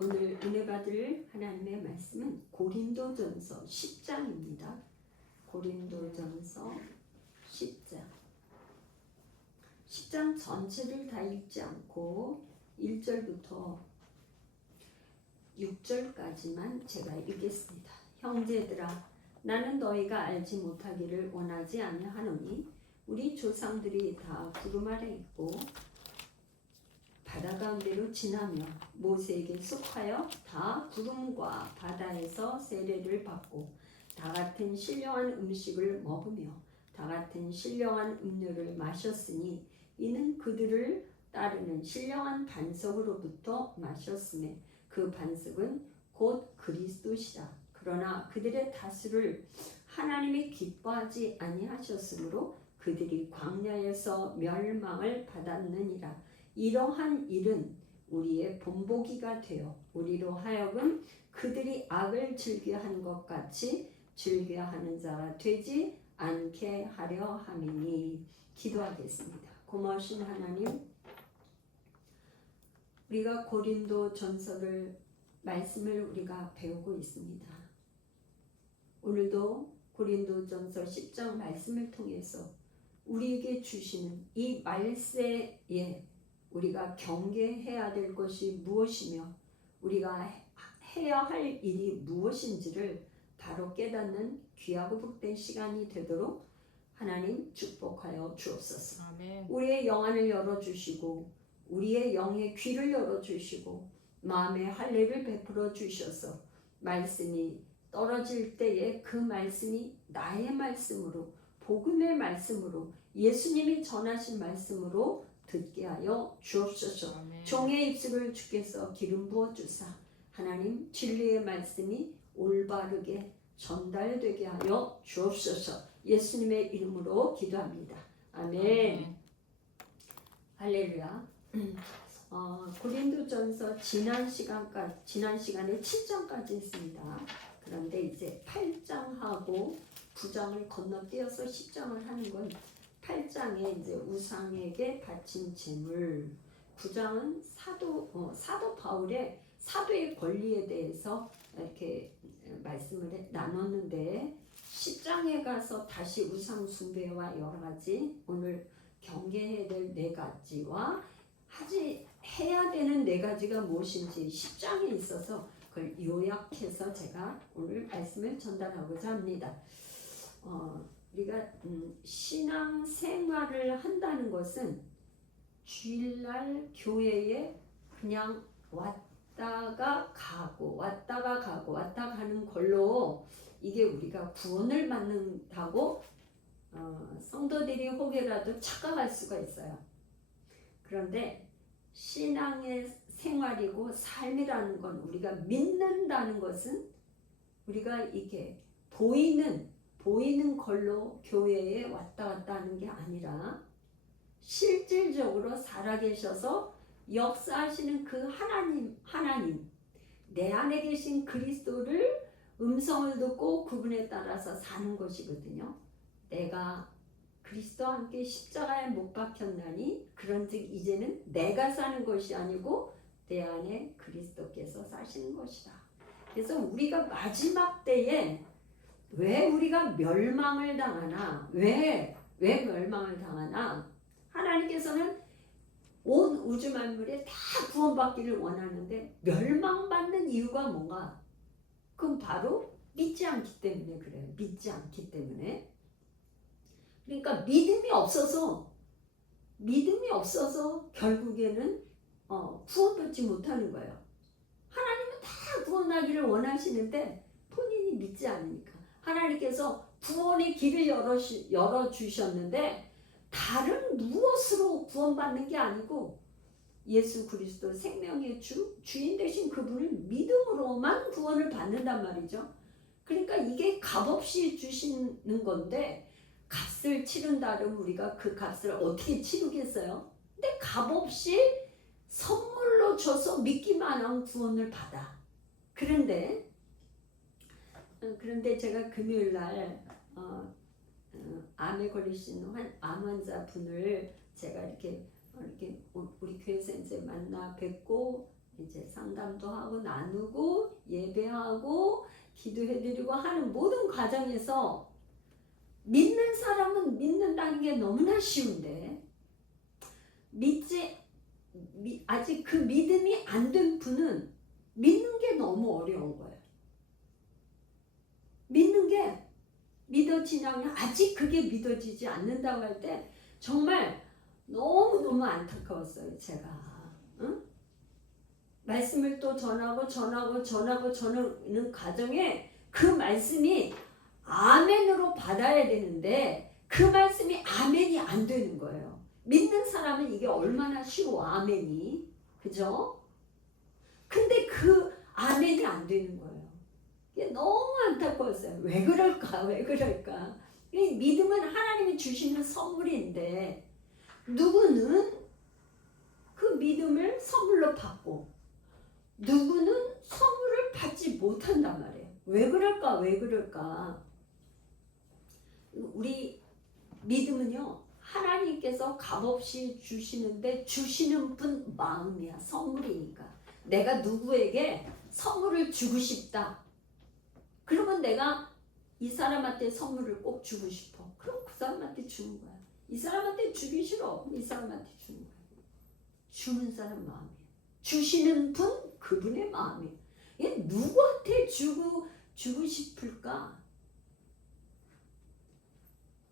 오늘 은혜 받을 하나님의 말씀은 고린도전서 10장입니다. 고린도전서 10장. 10장 전체를 다 읽지 않고 1절부터 6절까지만 제가 읽겠습니다. 형제들아, 나는 너희가 알지 못하기를 원하지 아니하노니 우리 조상들이 다 구름 아래 있고 바다 가운데로 지나며 모세에게 속하여 다 구름과 바다에서 세례를 받고 다 같은 신령한 음식을 먹으며 다 같은 신령한 음료를 마셨으니 이는 그들을 따르는 신령한 반석으로부터 마셨음에 그 반석은 곧 그리스도시라. 그러나 그들의 다수를 하나님이 기뻐하지 아니하셨으므로 그들이 광야에서 멸망을 받았느니라. 이러한 일은 우리의 본보기가 되어 우리로 하여금 그들이 악을 즐겨한 것 같이 즐겨하는 자가 되지 않게 하려 함이니. 기도하겠습니다. 고마우신 하나님, 우리가 고린도 전서를 말씀을 우리가 배우고 있습니다. 오늘도 고린도전서 10장 말씀을 통해서 우리에게 주시는 이 말세에 우리가 경계해야 될 것이 무엇이며 우리가 해야 할 일이 무엇인지를 바로 깨닫는 귀하고 복된 시간이 되도록 하나님 축복하여 주옵소서. 아멘. 우리의 영안을 열어주시고 우리의 영의 귀를 열어주시고 마음의 할례를 베풀어 주셔서 말씀이 떨어질 때에 그 말씀이 나의 말씀으로, 복음의 말씀으로, 예수님이 전하신 말씀으로 듣게 하여 주옵소서. 아멘. 종의 입술을 주께서 기름 부어 주사 하나님 진리의 말씀이 올바르게 전달되게 하여 주옵소서. 예수님의 이름으로 기도합니다. 아멘. 할렐루야. 고린도전서 지난 시간에 7장까지 했습니다. 그런데 이제 8장하고 9장을 건너뛰어서 10장을 하는 건 8장에 이제 우상에게 바친 제물, 9장은 사도 바울의 사도의 권리에 대해서 이렇게 말씀을 나눴는데 10장에 가서 다시 우상 숭배와 여러 가지 오늘 경계해야 될 네 가지와 해야 되는 네 가지가 무엇인지 10장에 있어서 그걸 요약해서 제가 오늘 말씀을 전달하고자 합니다. 우리가 신앙 생활을 한다는 것은 주일날 교회에 그냥 왔다가 가고 왔다 가는 걸로 이게 우리가 구원을 받는다고 성도들이 혹여라도 착각할 수가 있어요. 그런데 신앙의 생활이고 삶이라는 건 우리가 믿는다는 것은 우리가 이게 보이는 걸로 교회에 왔다 갔다 하는 게 아니라 실질적으로 살아계셔서 역사하시는 그 하나님 내 안에 계신 그리스도를 음성을 듣고 그분에 따라서 사는 것이거든요. 내가 그리스도와 함께 십자가에 못 박혔나니 그런즉 이제는 내가 사는 것이 아니고 내 안에 그리스도께서 사시는 것이다. 그래서 우리가 마지막 때에 왜 우리가 멸망을 당하나? 왜 멸망을 당하나? 하나님께서는 온 우주 만물에 다 구원받기를 원하는데 멸망받는 이유가 뭔가? 그건 바로 믿지 않기 때문에 그래요. 믿지 않기 때문에. 그러니까 믿음이 없어서 결국에는 구원받지 못하는 거예요. 하나님은 다 구원하기를 원하시는데 본인이 믿지 않으니까. 하나님께서 구원의 길을 열어주셨는데 다른 무엇으로 구원받는 게 아니고 예수 그리스도 생명의 주인 되신 그분을 믿음으로만 구원을 받는단 말이죠. 그러니까 이게 값없이 주시는 건데 값을 치른다면 우리가 그 값을 어떻게 치르겠어요? 근데 값없이 선물로 줘서 믿기만 한 구원을 받아. 그런데 제가 금요일날 암에 걸리신 암 환자 분을 제가 이렇게 우리 교회에서 이제 만나 뵙고 이제 상담도 하고 나누고 예배하고 기도해드리고 하는 모든 과정에서 믿는 사람은 믿는다는 게 너무나 쉬운데 아직 그 믿음이 안 된 분은 믿는 게 너무 어려운 거예요. 믿는 게 믿어지냐면 아직 그게 믿어지지 않는다고 할 때 정말 너무너무 안타까웠어요. 제가 응? 말씀을 또 전하는 과정에 그 말씀이 아멘으로 받아야 되는데 그 말씀이 아멘이 안 되는 거예요. 믿는 사람은 이게 얼마나 쉬워, 아멘이. 그죠? 근데 그 아멘이 안 되는 거예요. 이게 너무 안타까웠어요. 왜 그럴까? 왜 그럴까? 이 믿음은 하나님이 주시는 선물인데 누구는 그 믿음을 선물로 받고 누구는 선물을 받지 못한단 말이에요. 왜 그럴까? 왜 그럴까? 우리 믿음은요, 하나님께서 값없이 주시는데 주시는 분 마음이야. 선물이니까. 내가 누구에게 선물을 주고 싶다. 그러면 내가 이 사람한테 선물을 꼭 주고 싶어. 그럼 그 사람한테 주는 거야. 이 사람한테 주기 싫어. 이 사람한테 주는 거야. 주는 사람 마음이야. 주시는 분, 그분의 마음이야. 얘 누구한테 주고 싶을까?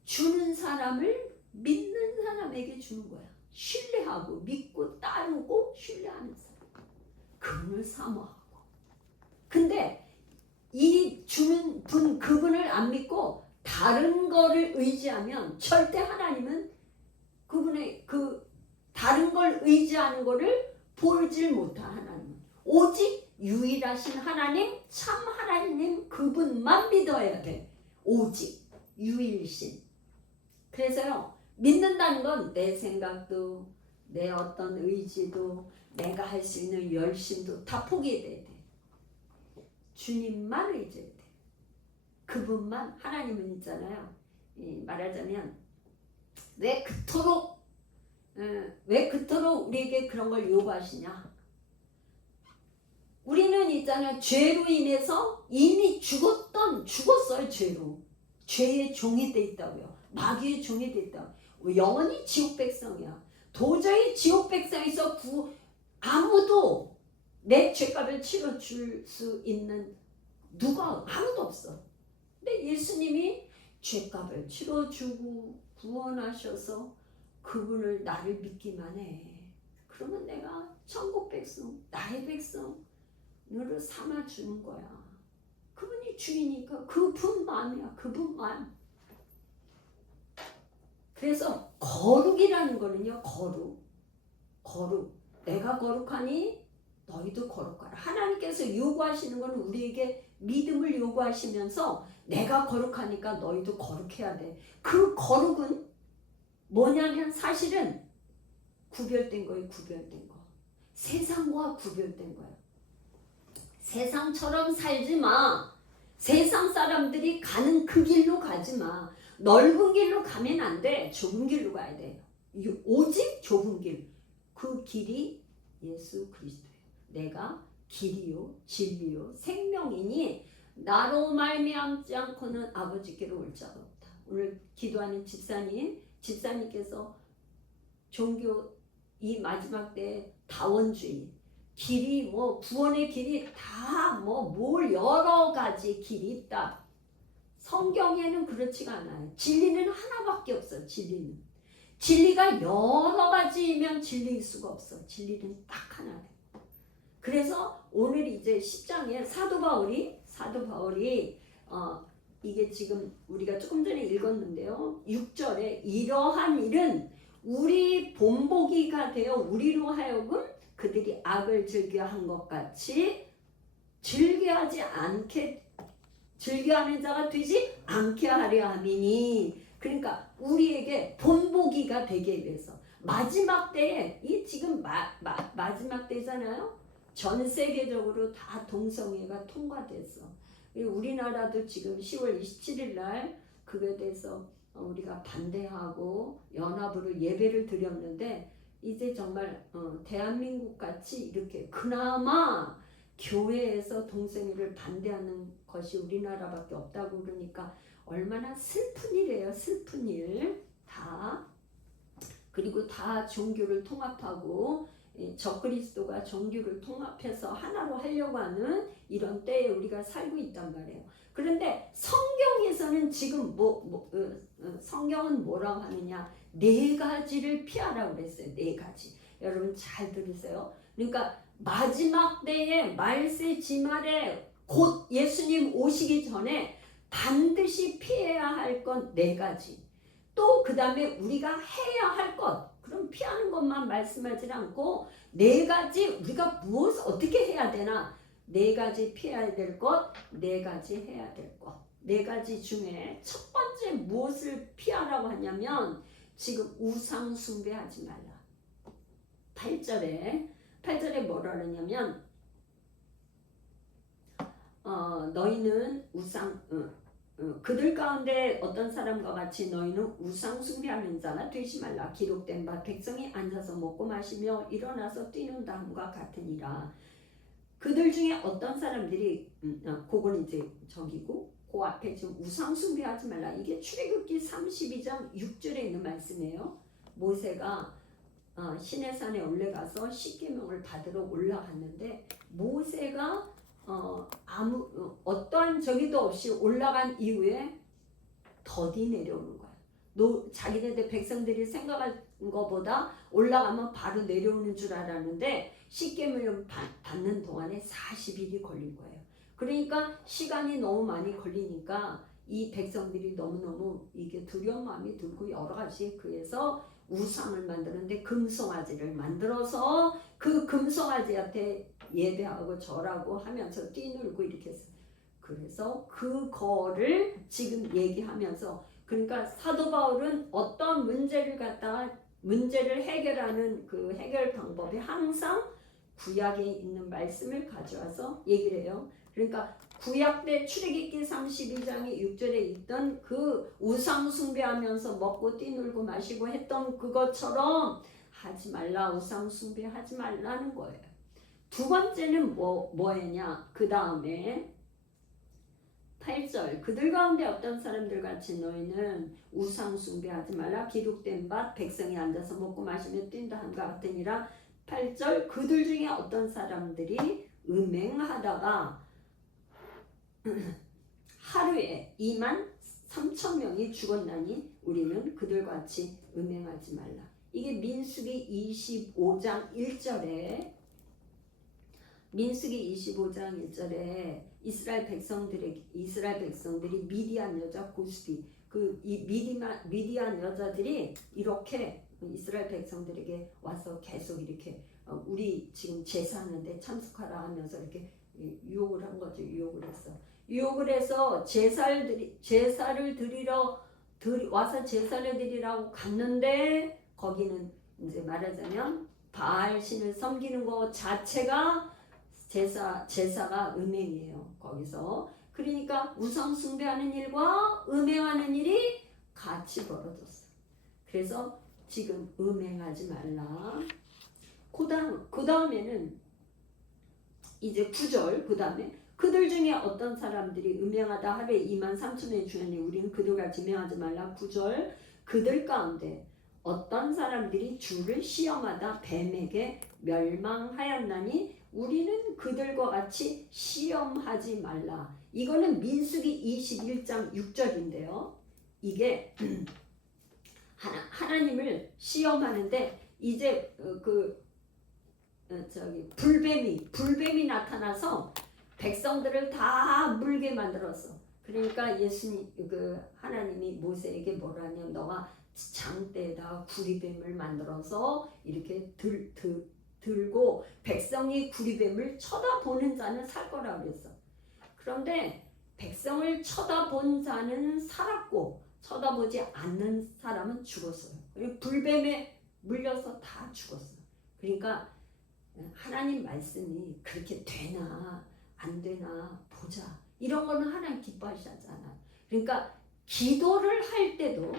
주는 사람을 믿는 사람에게 주는 거야. 신뢰하고 믿고 따르고 신뢰하는 사람. 그분을 사모하고. 근데 이 주는 분, 그분을 안 믿고 다른 거를 의지하면 절대 하나님은 그분의 그 다른 걸 의지하는 거를 보질 못한 하나님은 오직 유일하신 하나님, 참 하나님 그분만 믿어야 돼. 오직 유일신. 그래서요, 믿는다는 건 내 생각도 내 어떤 의지도 내가 할 수 있는 열심도 다 포기해야 돼. 주님만 의지해야 돼. 그분만. 하나님은 있잖아요, 말하자면 왜 그토록 우리에게 그런 걸 요구하시냐? 우리는 있잖아요, 죄로 인해서 이미 죽었어요. 죄의 종이 돼 있다고요. 마귀의 종이 돼 있다고. 영원히 지옥 백성이야. 도저히 지옥 백성에서 아무도 내 죄값을 치러줄 수 있는 누가 아무도 없어. 근데 예수님이 죄값을 치러주고 구원하셔서 그분을 나를 믿기만 해. 그러면 내가 천국 백성, 나의 백성으로 삼아주는 거야. 그분이 주이니까 그분 마음이야. 그분 마음. 그래서 거룩이라는 거는요, 거룩. 내가 거룩하니 너희도 거룩하라. 하나님께서 요구하시는 거는 우리에게 믿음을 요구하시면서 내가 거룩하니까 너희도 거룩해야 돼. 그 거룩은 뭐냐면 사실은 구별된 거예요. 구별된 거. 세상과 구별된 거예요. 세상처럼 살지 마. 세상 사람들이 가는 그 길로 가지 마. 넓은 길로 가면 안 돼. 좁은 길로 가야 돼. 오직 좁은 길. 그 길이 예수 그리스도예요. 내가 길이요 진리요 생명이니 나로 말미암지 않고는 아버지께로 올 자가 없다. 오늘 기도하는 집사님께서 종교 이 마지막 때 다원주의 길이 구원의 길이 다 뭘 여러 가지 길이 있다. 성경에는 그렇지가 않아요. 진리는 하나밖에 없어. 진리가 여러 가지이면 진리일 수가 없어. 진리는 딱 하나예요. 그래서 오늘 이제 10장에 사도 바울이 이게 지금 우리가 조금 전에 읽었는데요. 6절에 이러한 일은 우리 본보기가 되어 우리로 하여금 그들이 악을 즐겨한 것 같이 즐겨하는 자가 되지 않게 하려 함이니. 그러니까 우리에게 본보기가 되게 위해서 마지막 때에 지금 마지막 때잖아요. 전 세계적으로 다 동성애가 통과됐어. 우리나라도 지금 10월 27일 날 그거에 대해서 우리가 반대하고 연합으로 예배를 드렸는데 이제 정말 대한민국 같이 이렇게 그나마 교회에서 동성애를 반대하는 것이 우리나라밖에 없다고 그러니까 얼마나 슬픈 일이에요. 슬픈 일. 다. 그리고 다 종교를 통합하고 적그리스도가 종교를 통합해서 하나로 하려고 하는 이런 때에 우리가 살고 있단 말이에요. 그런데 성경에서는 지금 성경은 뭐라고 하느냐? 네 가지를 피하라고 그랬어요. 네 가지. 여러분 잘 들으세요. 그러니까 마지막 때에 말세 지말에 곧 예수님 오시기 전에 반드시 피해야 할 건 네 가지. 또 그 다음에 우리가 해야 할 것, 그럼 피하는 것만 말씀하지 않고 네 가지 우리가 무엇을 어떻게 해야 되나, 네 가지 피해야 될 것, 네 가지 해야 될 것. 네 가지 중에 첫 번째 무엇을 피하라고 하냐면 지금 우상 숭배하지 말라. 8절에 뭐라 그러냐면 너희는 우상 그들 가운데 어떤 사람과 같이 너희는 우상 숭배하는 자가 되지 말라. 기록된 바 백성이 앉아서 먹고 마시며 일어나서 뛰는 다음과 같으니라. 그들 중에 어떤 사람들이 그건 이제 저기고 그 앞에 지금 우상 숭배하지 말라. 이게 출애굽기 32장 6절에 있는 말씀이에요. 모세가 시내산에 올라가서 십계명을 받으러 올라갔는데 모세가 어떠한 저기도 없이 올라간 이후에 더디 내려오는 거야. 자기네들 백성들이 생각한 것보다 올라가면 바로 내려오는 줄 알았는데 십계명을 받는 동안에 40일이 걸린 거예요. 그러니까 시간이 너무 많이 걸리니까 이 백성들이 너무너무 이게 두려운 마음이 들고 여러 가지 그래서 우상을 만드는데 금송아지를 만들어서 그 금송아지한테 예배하고 절하고 하면서 뛰놀고 이렇게 했어요. 그래서 그거를 지금 얘기하면서 그러니까 사도 바울은 어떤 문제를 해결하는 그 해결 방법이 항상 구약에 있는 말씀을 가져와서 얘기를 해요. 그러니까 구약 때 출애굽기 32장의 6절에 있던 그 우상 숭배하면서 먹고 뛰놀고 마시고 했던 그것처럼 하지 말라. 우상 숭배하지 말라는 거예요. 두 번째는 뭐였냐? 그 다음에 8절 그들 가운데 어떤 사람들 같이 너희는 우상 숭배하지 말라. 기록된 바 백성이 앉아서 먹고 마시며 뛴다 함과 같으니라. 8절 그들 중에 어떤 사람들이 음행하다가 하루에 23,000명이 죽었나니 우리는 그들과 같이 음행하지 말라. 이게 민수기 25장 1절에 이스라엘 백성들이 미디안 여자 고스비 이 미디안 여자들이 이렇게 이스라엘 백성들에게 와서 계속 이렇게 우리 지금 제사하는데 참석하라 하면서 이렇게 유혹을 한 거죠. 유혹을 해서 제사를 드리러 와서 제사를 드리라고 갔는데 거기는 이제 말하자면 바알 신을 섬기는 것 자체가 제사가 음행이에요. 거기서 그러니까 우상 숭배하는 일과 음행하는 일이 같이 벌어졌어. 그래서 지금 음행하지 말라. 그 다음에는 이제 9절 그 다음에 그들 중에 어떤 사람들이 음행하다 하루에 23,000명이 죽었니 우리는 그들같이 음행하지 말라. 9절 그들 가운데 어떤 사람들이 주를 시험하다 뱀에게 멸망하였나니 우리는 그들과 같이 시험하지 말라. 이거는 민수기 21장 6절인데요. 이게 하나님을 시험하는데 이제 불뱀이 나타나서 백성들을 다 물게 만들었어. 그러니까 하나님이 모세에게 뭐라냐면 너가 장대에다가 구리뱀을 만들어서 이렇게 들고 백성이 구리뱀을 쳐다보는 자는 살 거라 그랬어. 그런데 백성을 쳐다본 자는 살았고 쳐다보지 않는 사람은 죽었어요. 불뱀에 물려서 다 죽었어. 그러니까 하나님 말씀이 그렇게 되나 안 되나 보자. 이런 거는 하나님 기뻐하시지 않아. 그러니까 기도를 할 때도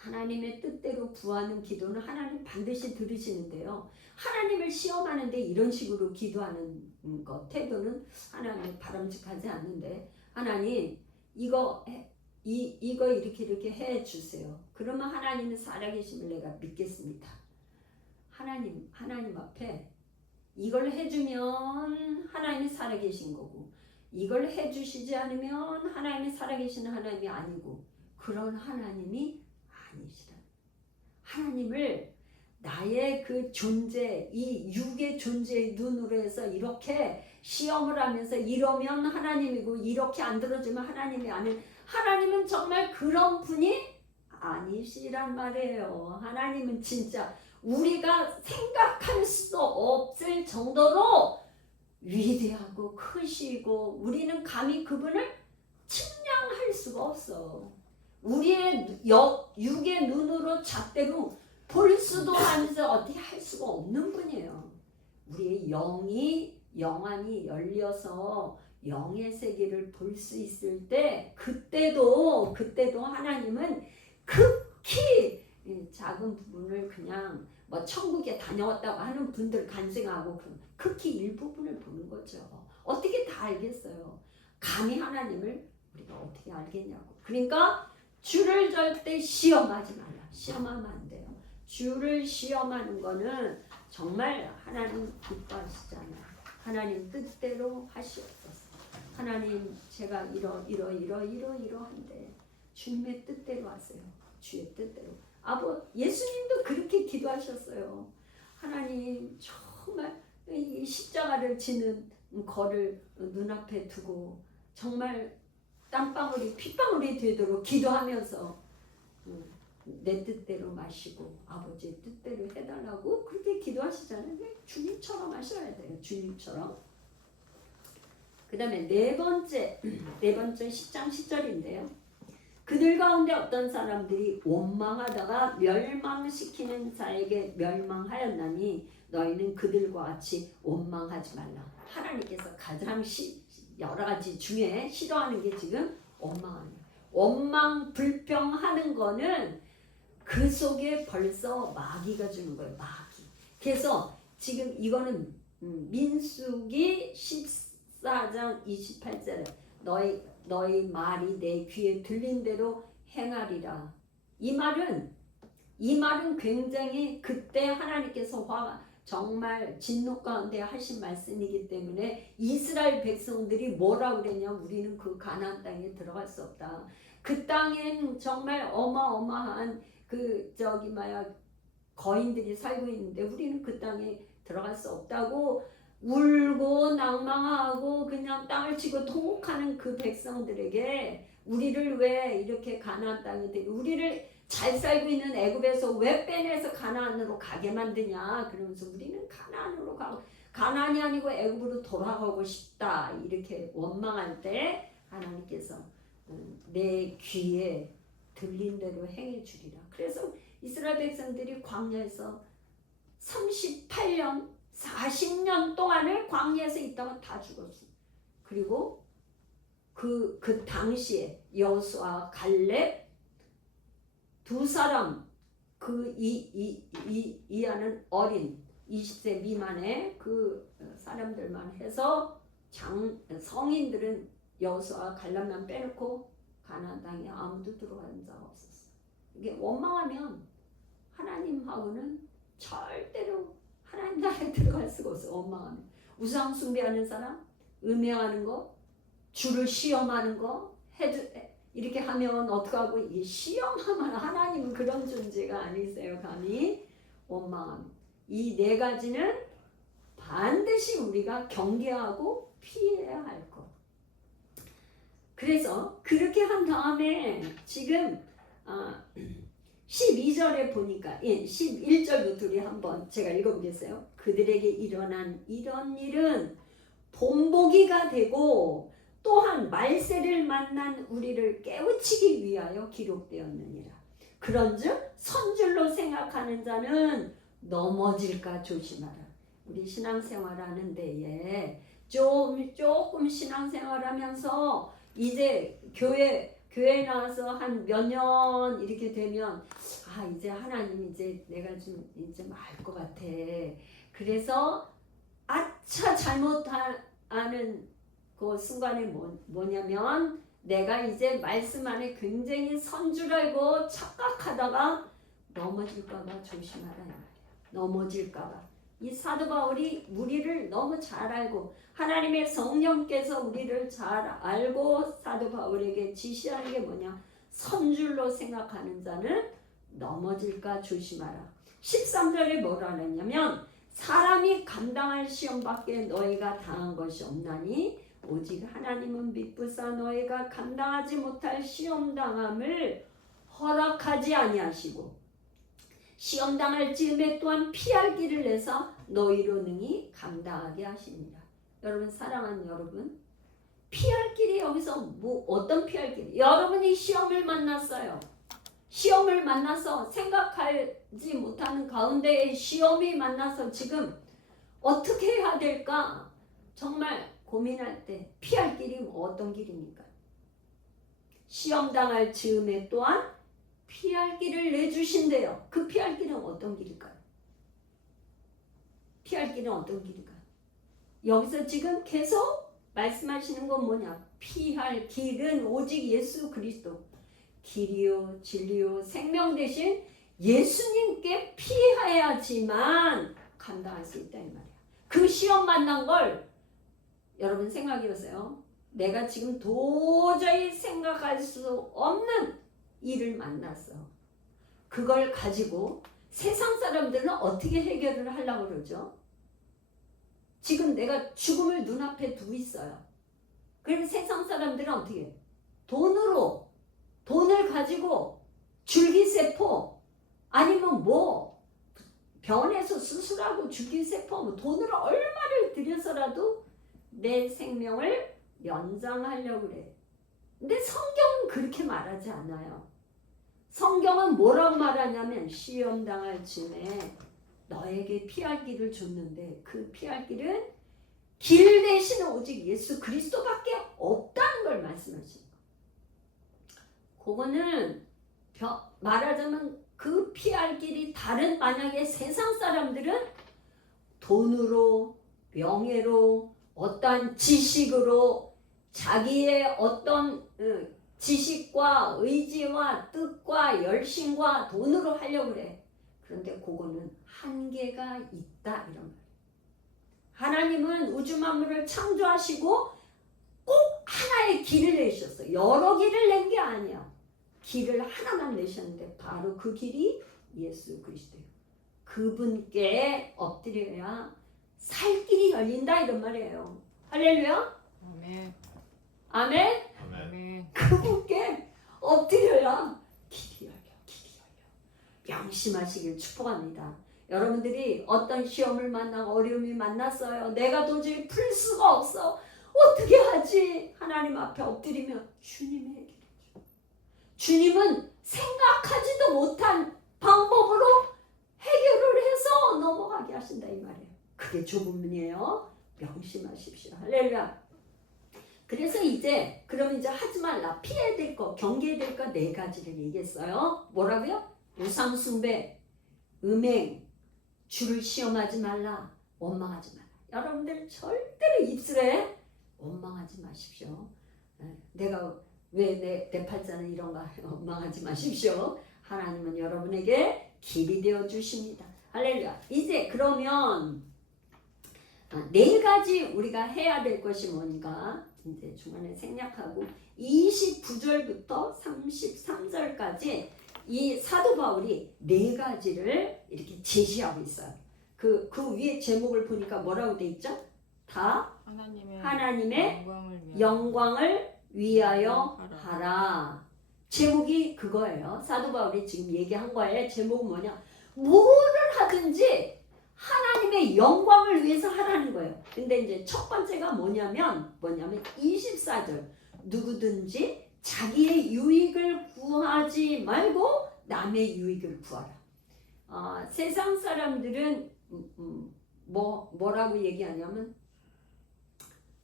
하나님의 뜻대로 구하는 기도는 하나님 반드시 들으시는데요. 하나님을 시험하는데 이런 식으로 기도하는 것 태도는 하나님 바람직하지 않는데, 하나님 이거 이렇게 해 주세요. 그러면 하나님은 살아계심을 내가 믿겠습니다. 하나님 앞에 이걸 해주면 하나님이 살아계신 거고, 이걸 해주시지 않으면 하나님이 살아계시는 하나님이 아니고, 그런 하나님이 아니시라. 하나님을 나의 그 존재, 이 육의 존재의 눈으로 해서 이렇게 시험을 하면서 이러면 하나님이고 이렇게 안 들어주면 하나님이 아닌, 하나님은 정말 그런 분이 아니시란 말이에요. 하나님은 진짜 우리가 생각할 수 없을 정도로 위대하고 크시고, 우리는 감히 그분을 측량할 수가 없어. 우리의 육의 눈으로 잣대로 볼 수도 하면서 어떻게 할 수가 없는 분이에요. 우리의 영안이 열려서 영의 세계를 볼 수 있을 때, 그때도 하나님은 극히 작은 부분을 그냥 뭐 천국에 다녀왔다고 하는 분들 간증하고 극히 일부분을 보는 거죠. 어떻게 다 알겠어요? 감히 하나님을 우리가 어떻게 알겠냐고. 그러니까 주를 절대 시험하지 말라. 시험하면 안 돼요. 주를 시험하는 거는 정말 하나님 기뻐하시잖아요. 하나님 뜻대로 하시옵소서. 하나님 제가 이러한데 주님의 뜻대로 하세요. 주의 뜻대로. 예수님도 그렇게 기도하셨어요. 하나님 정말 이 십자가를 지는 거를 눈앞에 두고 정말 땀방울이 핏방울이 되도록 기도하면서 내 뜻대로 마시고 아버지의 뜻대로 해달라고 그렇게 기도하시잖아요. 주님처럼 하셔야 돼요. 주님처럼. 그 다음에 네 번째 10장 10절인데요. 그들 가운데 어떤 사람들이 원망하다가 멸망시키는 자에게 멸망하였나니 너희는 그들과 같이 원망하지 말라. 하나님께서 가장 여러 가지 중에 싫어하는 게 지금 원망하는 거예요. 원망 불평하는 거는 그 속에 벌써 마귀가 주는 거예요. 마귀. 그래서 지금 이거는 민수기 14장 28절에 너희 말이 내 귀에 들린 대로 행하리라. 이 말은 굉장히 그때 하나님께서 정말 진노 가운데 하신 말씀이기 때문에 이스라엘 백성들이 뭐라고 그랬냐? 우리는 그 가나안 땅에 들어갈 수 없다. 그 땅엔 정말 어마어마한 거인들이 살고 있는데 우리는 그 땅에 들어갈 수 없다고 울고 낭망하고 그냥 땅을 치고 통곡하는 그 백성들에게 우리를 왜 이렇게 가나안 땅에 되게 우리를 잘 살고 있는 애굽에서 왜 빼내서 가나안으로 가게 만드냐? 그러면서 우리는 가나안으로 가고 가나안이 아니고 애굽으로 돌아가고 싶다 이렇게 원망할 때 하나님께서 내 귀에 들린 대로 행해 주리라. 그래서 이스라엘 백성들이 광야에서 38년 40년 동안을 광야에서 있다가 다 죽었어. 그리고 그 당시에 여호수아 갈렙 두 사람 이하는 어린 20세 미만의 그 사람들만 해서 성인들은 여호수아 갈렙만 빼놓고 가나안 땅에 아무도 들어간 자 없었어. 이게 원망하면 하나님하고는 절대로 하나님 나라에 들어갈 수가 없어. 원망하면 우상 숭배하는 사람, 음행하는 거, 주를 시험하는 거 이렇게 하면 어떡하고, 이게 시험하면 하나님은 그런 존재가 아니세요. 감히 원망함. 이 네 가지는 반드시 우리가 경계하고 피해야 할 것. 그래서 그렇게 한 다음에 지금 12절에 보니까 11절부터 우리 한번 제가 읽어보겠어요. 그들에게 일어난 이런 일은 본보기가 되고 또한 말세를 만난 우리를 깨우치기 위하여 기록되었느니라. 그런즉 선줄로 생각하는 자는 넘어질까 조심하라. 우리 신앙생활하는 데에 조금 신앙생활하면서 이제 교회 교회 나와서 한 몇 년 이렇게 되면 이제 하나님 이제 내가 좀 알 것 같아. 그래서 아차 잘못하는 그 순간에 뭐냐면 내가 이제 말씀 안에 굉장히 선 줄 알고 착각하다가 넘어질까봐 조심하라 이 말이야. 넘어질까봐. 이 사도 바울이 우리를 너무 잘 알고 하나님의 성령께서 우리를 잘 알고 사도 바울에게 지시하는 게 뭐냐? 선줄로 생각하는 자는 넘어질까 조심하라. 13절에 뭐라 하냐면 사람이 감당할 시험밖에 너희가 당한 것이 없나니 오직 하나님은 미쁘사 너희가 감당하지 못할 시험당함을 허락하지 아니하시고 시험당할 즈음에 또한 피할 길을 내서 너희로 능히 감당하게 하십니다. 여러분 사랑하는 여러분, 피할 길이 여기서 어떤 피할 길? 여러분이 시험을 만났어요. 시험을 만나서 생각하지 못하는 가운데에 시험이 만나서 지금 어떻게 해야 될까? 정말 고민할 때 피할 길이 어떤 길입니까? 시험당할 즈음에 또한 피할 길을 내주신대요. 그 피할 길은 어떤 길일까요? 피할 길은 어떤 길일까요? 여기서 지금 계속 말씀하시는 건 뭐냐? 피할 길은 오직 예수 그리스도. 길이요 진리요 생명 대신 예수님께 피해야지만 감당할 수 있다 이 말이야. 그 시험 만난 걸 여러분 생각해 보세요. 내가 지금 도저히 생각할 수 없는 일을 만났어. 그걸 가지고 세상 사람들은 어떻게 해결을 하려고 그러죠? 지금 내가 죽음을 눈앞에 두고 있어요. 그럼 세상 사람들은 어떻게 해요? 돈을 가지고 줄기세포 아니면 병원에서 수술하고 줄기세포 돈을 얼마를 들여서라도 내 생명을 연장하려고 그래. 근데 성경은 그렇게 말하지 않아요. 성경은 뭐라고 말하냐면 시험당할 즈음에 너에게 피할 길을 줬는데 그 피할 길은 길 대신에 오직 예수 그리스도밖에 없다는 걸 말씀하시는 거예요. 그거는 말하자면 그 피할 길이 다른 만약에 세상 사람들은 돈으로 명예로 어떠한 지식으로 자기의 어떤 지식과 의지와 뜻과 열심과 돈으로 하려고 그래. 그런데 그거는 한계가 있다 이런 말이에요. 하나님은 우주 만물을 창조하시고 꼭 하나의 길을 내셨어요. 여러 길을 낸 게 아니야. 길을 하나만 내셨는데 바로 그 길이 예수 그리스도예요. 그분께 엎드려야 살 길이 열린다 이런 말이에요. 할렐루야. 아멘. 아멘. 아멘. 그분께 엎드려야 길이 열려. 명심하시길 축복합니다. 여러분들이 어떤 시험을 만나고 어려움이 만났어요. 내가 도저히 풀 수가 없어. 어떻게 하지? 하나님 앞에 엎드리면 주님의 해결해 줘. 주님은 생각하지도 못한 방법으로 해결을 해서 넘어가게 하신다 이 말이에요. 그게 좁은 명심하십시오. 할렐루야. 그래서 그럼 이제 하지 말라. 피해야 될 거, 경계해야 될 거 4가지를 얘기했어요. 뭐라고요? 우상숭배, 음행, 주를 시험하지 말라, 원망하지 말라. 여러분들 절대로 입술에 원망하지 마십시오. 내가 왜 내 팔자는 이런가 원망하지 마십시오. 하나님은 여러분에게 길이 되어 주십니다. 할렐루야. 이제 그러면 4가지 우리가 해야 될 것이 뭔가 이제 중간에 생략하고 29절부터 33절까지 이 사도 바울이 4가지를 이렇게 제시하고 있어요. 그 위에 제목을 보니까 뭐라고 돼 있죠? 다 하나님의 영광을 위하여 하라. 제목이 그거예요. 사도 바울이 지금 얘기한 거예요. 제목은 뭐냐? 뭐를 하든지 하나님의 영광을 위해서 하라는 거예요. 근데 이제 첫 번째가 뭐냐면 24절. 누구든지 자기의 유익을 구하지 말고 남의 유익을 구하라. 세상 사람들은 뭐라고 얘기하냐면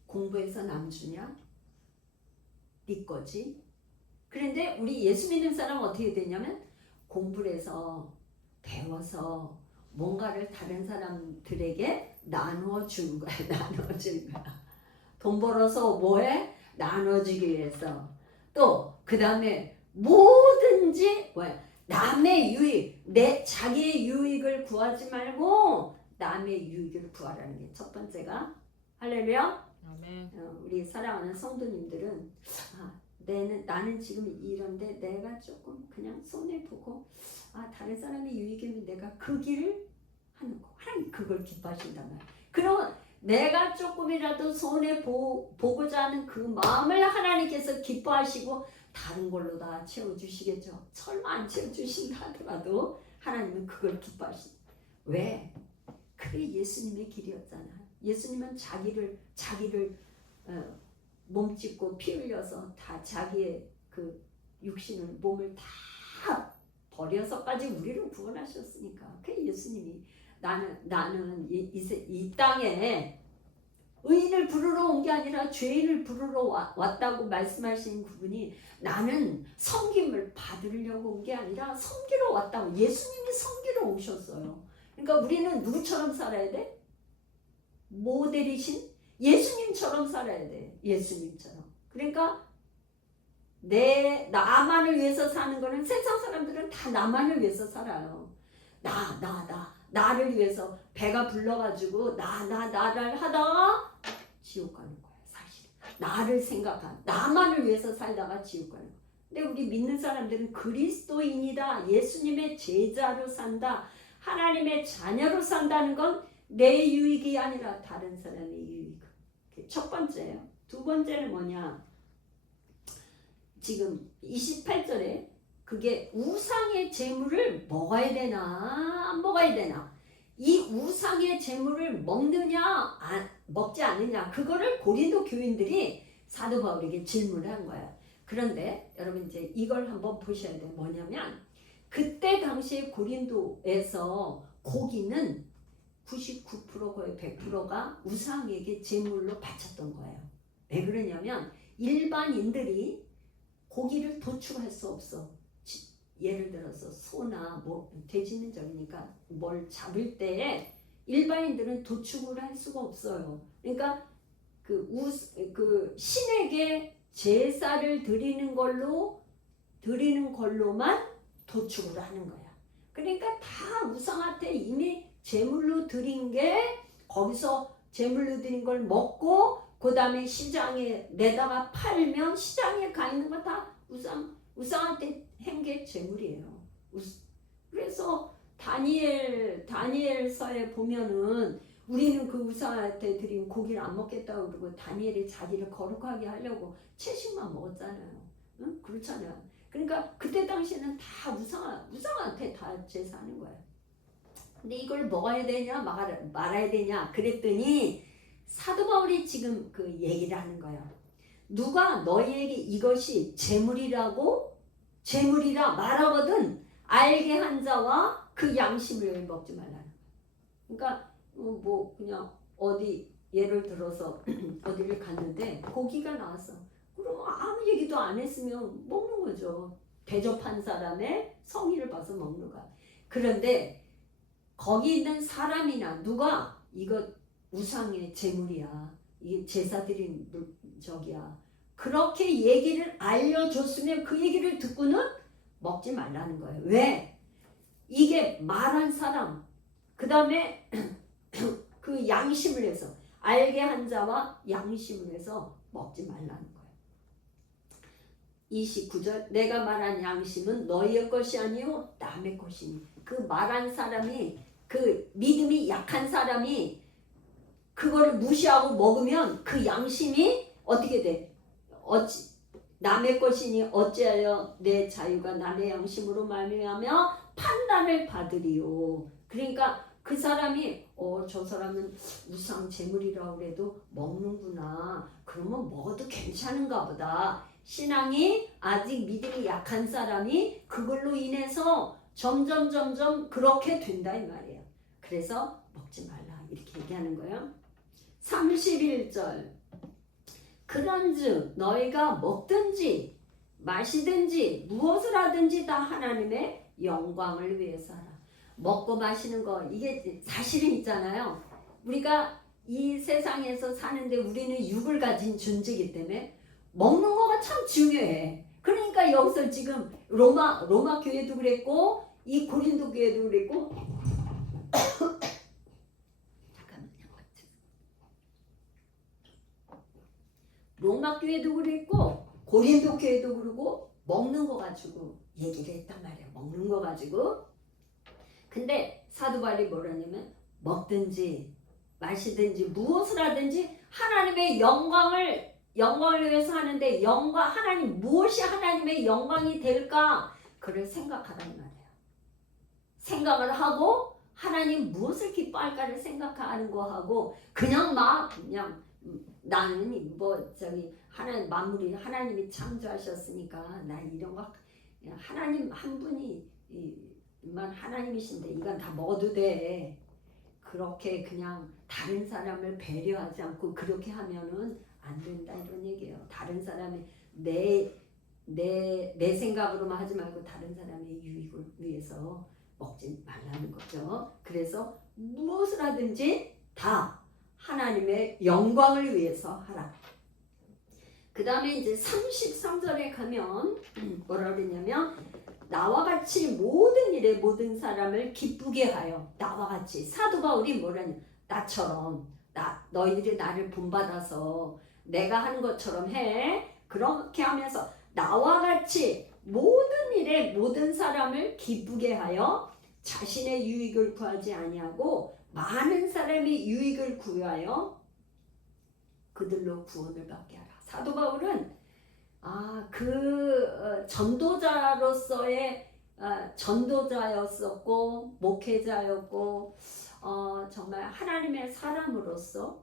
공부해서 남 주냐? 네 거지. 그런데 우리 예수 믿는 사람은 어떻게 되냐면 공부를 해서 배워서 뭔가를 다른 사람들에게 나누어 주는 거야. 나누어 주는 거야. 돈 벌어서 뭐해? 나눠주기 위해서. 또 그 다음에 뭐든지 뭐야? 남의 유익, 내 자기의 유익을 구하지 말고 남의 유익을 구하라는 게 첫 번째가. 할렐루야. 아멘. 우리 사랑하는 성도님들은 나는 지금 이런데 내가 조금 그냥 손해 보고 다른 사람의 유익이면 내가 그 길을 하는 거. 하나님 그걸 기뻐하신단 말이야. 그러면 내가 조금이라도 손해 보고자 하는 그 마음을 하나님께서 기뻐하시고 다른 걸로 다 채워주시겠죠. 설마 안 채워주신다 하더라도 하나님은 그걸 기뻐하신다. 왜? 그게 예수님의 길이었잖아. 예수님은 자기를 몸짓고 피 흘려서 다 자기의 그 육신을 몸을 다 버려서까지 우리를 구원하셨으니까. 그 예수님이 나는 이 땅에 의인을 부르러 온 게 아니라 죄인을 부르러 왔다고 말씀하시는 그분이 나는 섬김을 받으려고 온 게 아니라 섬기러 왔다고. 예수님이 섬기러 오셨어요. 그러니까 우리는 누구처럼 살아야 돼? 모델이신 예수님처럼 살아야 돼. 예수님처럼. 그러니까 나만을 위해서 사는 거는 세상 사람들은 다 나만을 위해서 살아요. 나를 위해서 배가 불러가지고 나를 하다가 지옥 가는 거야. 사실 나를 생각한 나만을 위해서 살다가 지옥 가는 거야. 근데 우리 믿는 사람들은 그리스도인이다, 예수님의 제자로 산다, 하나님의 자녀로 산다는 건 내 유익이 아니라 다른 사람의 유익. 첫 번째예요. 두 번째는 뭐냐? 지금 28절에 그게 우상의 제물을 먹어야 되나 안 먹어야 되나, 이 우상의 제물을 먹느냐 먹지 않느냐, 그거를 고린도 교인들이 사도 바울에게 질문을 한 거예요. 그런데 여러분 이제 이걸 한번 보셔야 돼요. 뭐냐면 그때 당시에 고린도에서 고기는 99% 거의 100%가 우상에게 제물로 바쳤던 거예요. 왜 그러냐면 일반인들이 고기를 도축할 수 없어. 예를 들어서 소나 돼지는 저기니까 뭘 잡을 때에 일반인들은 도축을 할 수가 없어요. 그러니까 그 신에게 제사를 드리는 걸로만 도축을 하는 거야. 그러니까 다 우상한테 이미 제물로 드린 게, 거기서 제물로 드린 걸 먹고 그 다음에 시장에 내다가 팔면 시장에 가 있는 거 다 우상한테 한 게 제물이에요. 그래서 다니엘서에 보면은 우리는 그 우상한테 드린 고기를 안 먹겠다고 그러고 다니엘이 자기를 거룩하게 하려고 채식만 먹었잖아요. 응? 그렇잖아요. 그러니까 그때 당시에는 다 우상한테 다 제사하는 거예요. 근데 이걸 먹어야 되냐 말아야 되냐 그랬더니 사도 바울이 지금 그 얘기를 하는 거야. 누가 너희에게 이것이 제물이라 말하거든 알게 한 자와 그 양심을 먹지 말라는 거야. 그러니까 그냥 어디 예를 들어서 어디를 갔는데 고기가 나왔어. 그럼 아무 얘기도 안 했으면 먹는 거죠. 대접한 사람의 성의를 봐서 먹는 거야. 그런데 거기 있는 사람이나 누가 이거 우상의 제물이야, 이게 제사 드린 적이야, 그렇게 얘기를 알려줬으면 그 얘기를 듣고는 먹지 말라는 거예요. 왜? 이게 말한 사람, 그 다음에 그 양심을 해서 알게 한 자와 양심을 해서 먹지 말라는 거예요. 29절 내가 말한 양심은 너희의 것이 아니요 남의 것이니. 그 말한 사람이, 그 믿음이 약한 사람이 그거를 무시하고 먹으면 그 양심이 어떻게 돼? 남의 것이니 어찌하여 내 자유가 남의 양심으로 말미암아 판단을 받으리요. 그러니까 그 사람이 저 사람은 우상 제물이라고 해도 먹는구나, 그러면 먹어도 괜찮은가 보다. 신앙이 아직 믿음이 약한 사람이 그걸로 인해서 점점 그렇게 된다 이 말이에요. 그래서 먹지 말라 이렇게 얘기하는 거예요. 31절 그런즉 너희가 먹든지 마시든지 무엇을 하든지 다 하나님의 영광을 위해서 하라. 먹고 마시는 거 이게 사실은 있잖아요. 우리가 이 세상에서 사는데 우리는 육을 가진 존재이기 때문에 먹는 거가 참 중요해. 그러니까 여기서 지금 로마 교회도 그랬고 이 고린도 교회도 그랬고 로마 교회도 그랬고 고린도 교회도 그러고 먹는 거 가지고 얘기를 했단 말이야. 먹는 거 가지고. 근데 사도 바울이 뭐라냐면 먹든지 마시든지 무엇을 하든지 하나님의 영광을 위해서 하는데 하나님 무엇이 하나님의 영광이 될까? 그를 생각하란 말이에요. 생각을 하고 하나님 무엇을 기뻐할까를 생각하는 거 하고 그냥 나는 하나님이 창조하셨으니까 나 이런 거 하나님 한 분이 만 하나님이신데 이건 다 먹어도 돼. 그렇게 그냥 다른 사람을 배려하지 않고 그렇게 하면은 안 된다 이런 얘기예요. 다른 사람이 내 생각으로만 하지 말고 다른 사람의 유익을 위해서 먹지 말라는 거죠. 그래서 무엇을 하든지 다 하나님의 영광을 위해서 하라. 그 다음에 이제 33절에 가면 뭐라 그러냐면 나와 같이 모든 일에 모든 사람을 기쁘게 하여 나와 같이 사도 바울이 뭐라냐 나처럼 너희들이 나를 본받아서 내가 하는 것처럼 해. 그렇게 하면서 나와 같이 모든 일에 모든 사람을 기쁘게 하여 자신의 유익을 구하지 아니하고 많은 사람이 유익을 구하여 그들로 구원을 받게 하라. 사도 바울은 전도자로서의 전도자였었고 목회자였고 정말 하나님의 사람으로서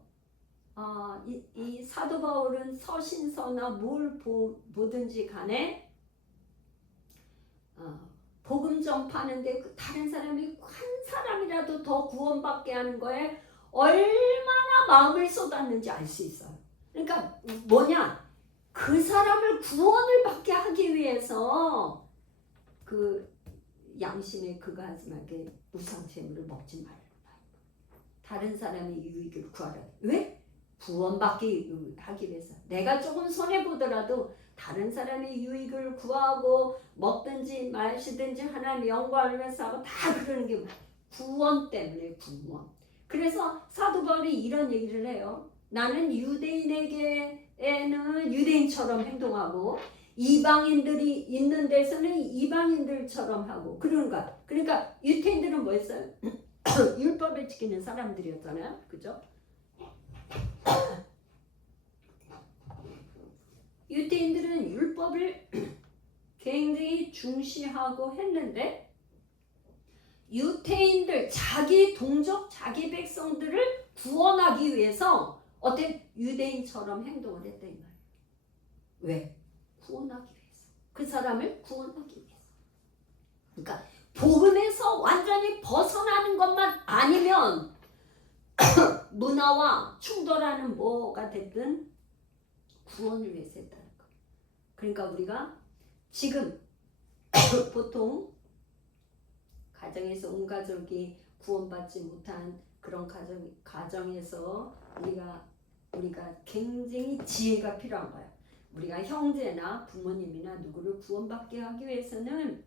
이 사도 바울은 서신서나 뭘 보든지 간에 복음 전파하는데 다른 사람이 한 사람이라도 더 구원받게 하는 거에 얼마나 마음을 쏟았는지 알 수 있어요. 그러니까 그 사람을 구원을 받게 하기 위해서 그 양심에 그거 하지 말게 우상제물을 먹지 말라. 다른 사람의 유익을 구하라. 왜? 구원받기 하기 위해서. 내가 조금 손해보더라도 다른 사람의 유익을 구하고 먹든지 마시든지 하나님의 영광을 위해서 하고 다 그러는 게 구원 때문에 구원. 그래서 사도 바울이 이런 얘기를 해요. 나는 유대인에게는 유대인처럼 행동하고 이방인들이 있는 데서는 이방인들처럼 하고 그러니까 유대인들은 뭐였어요? 율법을 지키는 사람들이었잖아요. 그죠? 유대인들은 율법을 굉장히 중시하고 했는데 유대인들 자기 동족 자기 백성들을 구원하기 위해서 유대인처럼 행동을 했다 이 말이에요. 왜? 구원하기 위해서. 그 사람을 구원하기 위해서. 그러니까 복음에서 완전히 벗어나는 것만 아니면 문화와 충돌하는 뭐가 됐든 구원을 위해서 했다는 거. 그러니까 우리가 지금 보통 가정에서 온 가족이 구원받지 못한 그런 가정에서 우리가 굉장히 지혜가 필요한 거야. 우리가 형제나 부모님이나 누구를 구원받게 하기 위해서는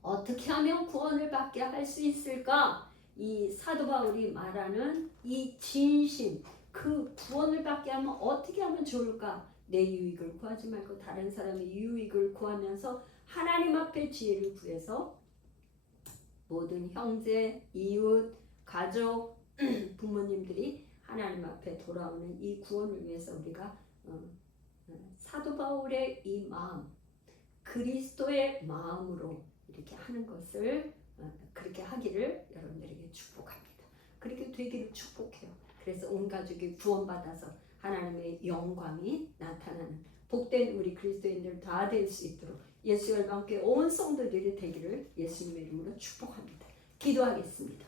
어떻게 하면 구원을 받게 할 수 있을까? 이 사도 바울이 말하는 이 진심, 그 구원을 받게 하면 어떻게 하면 좋을까? 내 유익을 구하지 말고 다른 사람의 유익을 구하면서 하나님 앞에 지혜를 구해서 모든 형제, 이웃, 가족, 부모님들이 하나님 앞에 돌아오는 이 구원을 위해서 우리가 사도 바울의 이 마음, 그리스도의 마음으로 이렇게 하는 것을 그렇게 하기를 여러분들에게 축복합니다. 그렇게 되기를 축복해요. 그래서 온 가족이 구원받아서 하나님의 영광이 나타나는 복된 우리 그리스도인들 다 될 수 있도록 예수 열방교회 온 성도들이 되기를 예수님의 이름으로 축복합니다. 기도하겠습니다.